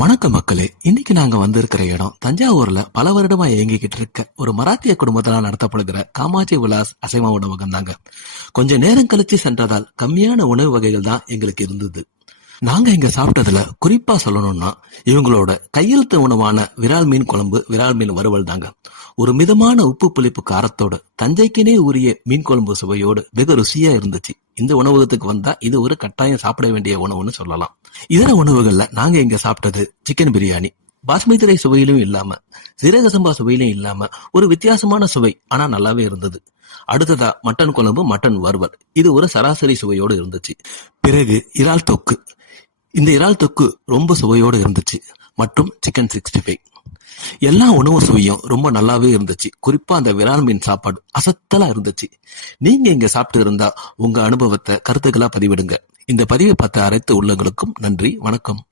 வணக்கம் மக்களே. இன்னைக்கு நாங்க வந்திருக்கிற இடம் தஞ்சாவூர்ல பல வருடமா இயங்கிக்கிட்டு இருக்க ஒரு மராத்திய குடும்பத்தால் நடத்தப்படுகிற காமாட்சி விலாஸ் அசைவ உணவகம் தாங்க. கொஞ்ச நேரம் கழிச்சு சென்றதால் கம்மியான உணவு வகைகள் தான் எங்களுக்கு இருந்தது. நாங்க இங்க சாப்பிட்டதுல குறிப்பா சொல்லணும்னா இவங்களோட கையெழுத்து உணவான விரால் மீன் குழம்பு, விரால் மீன் வறுவல் தாங்க. ஒரு மிதமான உப்பு புளிப்பு காரத்தோடு தஞ்சைக்குனே உரிய மீன் குழம்பு சுவையோடு வெகு ருசியா இருந்துச்சு. இந்த உணவகத்துக்கு வந்தா இது ஒரு கட்டாயம் சாப்பிட வேண்டிய உணவுன்னு சொல்லலாம். இதர உணவுகள்ல நாங்க இங்க சாப்பிட்டது சிக்கன் பிரியாணி. பாஸ்மதி ரைஸ் சுவையிலும் இல்லாம, சீரக சம்பா சுவையிலும் இல்லாம ஒரு வித்தியாசமான சுவை, ஆனா நல்லாவே இருந்தது. அடுத்ததா மட்டன் குழம்பு, மட்டன் வறுவல். இது ஒரு சராசரி சுவையோடு இருந்துச்சு. பிறகு இறால் தொக்கு. இந்த இறால் தொக்கு ரொம்ப சுவையோடு இருந்துச்சு. மற்றும் சிக்கன் 65. எல்லா உணவு சுவையும் ரொம்ப நல்லாவே இருந்துச்சு. குறிப்பா அந்த விரால் மீன் சாப்பாடு அசத்தலா இருந்துச்சு. நீங்க இங்க சாப்பிட்டு இருந்தா உங்க அனுபவத்தை கருத்துக்களா பதிவிடுங்க. இந்த பதிவை பார்த்த அனைத்து உள்ளங்களுக்கும் நன்றி, வணக்கம்.